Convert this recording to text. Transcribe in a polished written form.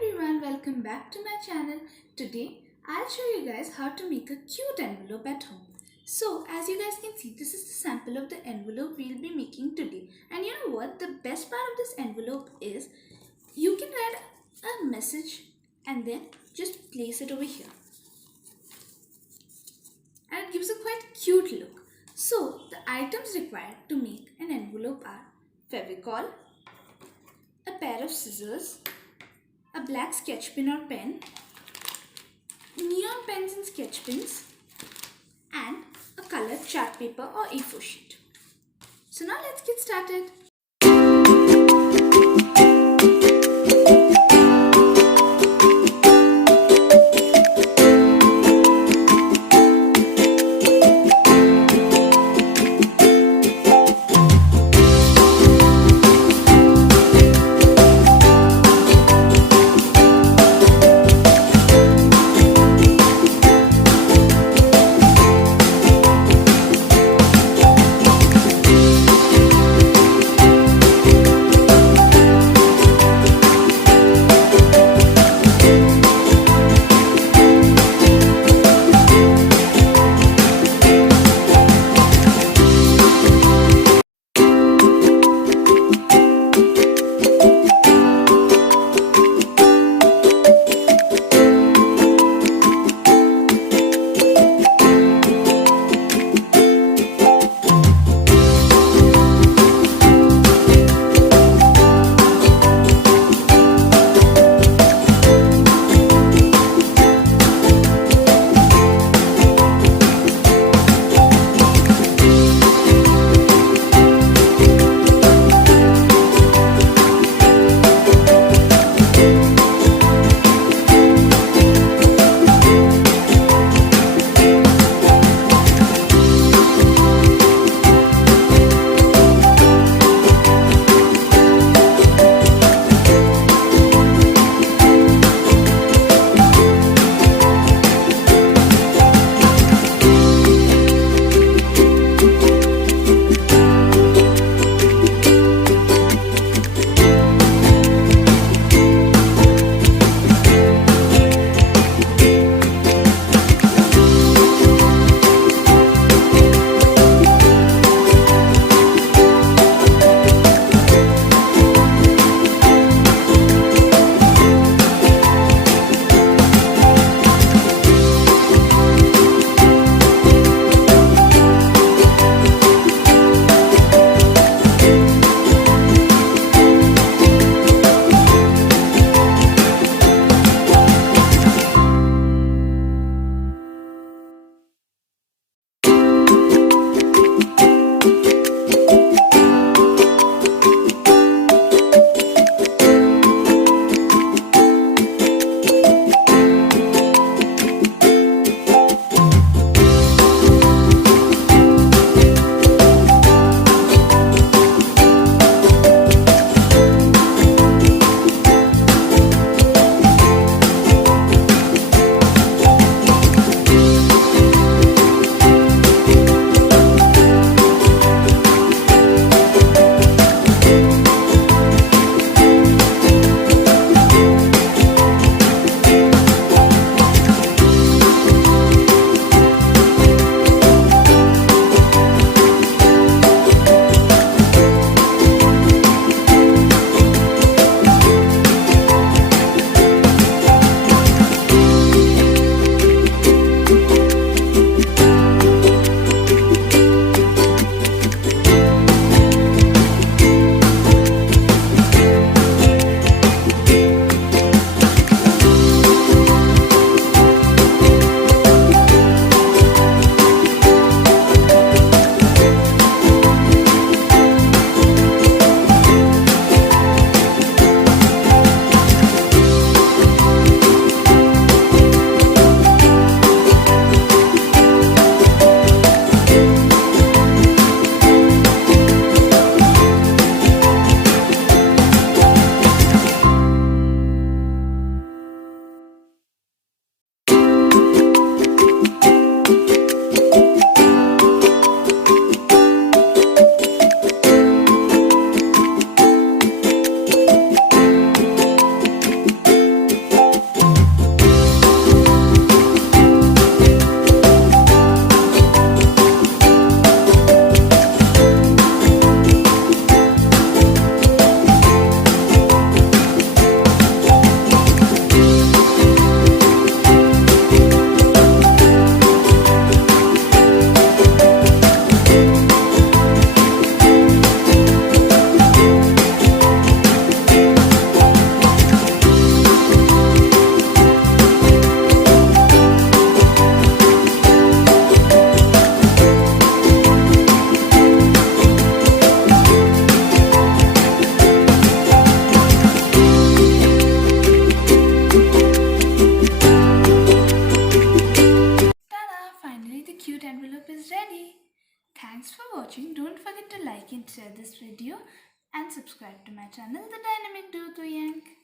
everyone, welcome back to my channel. Today I'll show you guys how to make a cute envelope at home. So as you guys can see, this is the sample of the envelope we'll be making today. And you know what? The best part of this envelope is you can write a message and then just place it over here. And it gives a quite cute look. So the items required to make an envelope are Fevicol, a pair of scissors, a black sketch pen or pen, neon pens and sketch pens, and a colored chart paper or A4 sheet. So now let's get started. like and share this video and subscribe to my channel, The Dynamic Duo to Yank.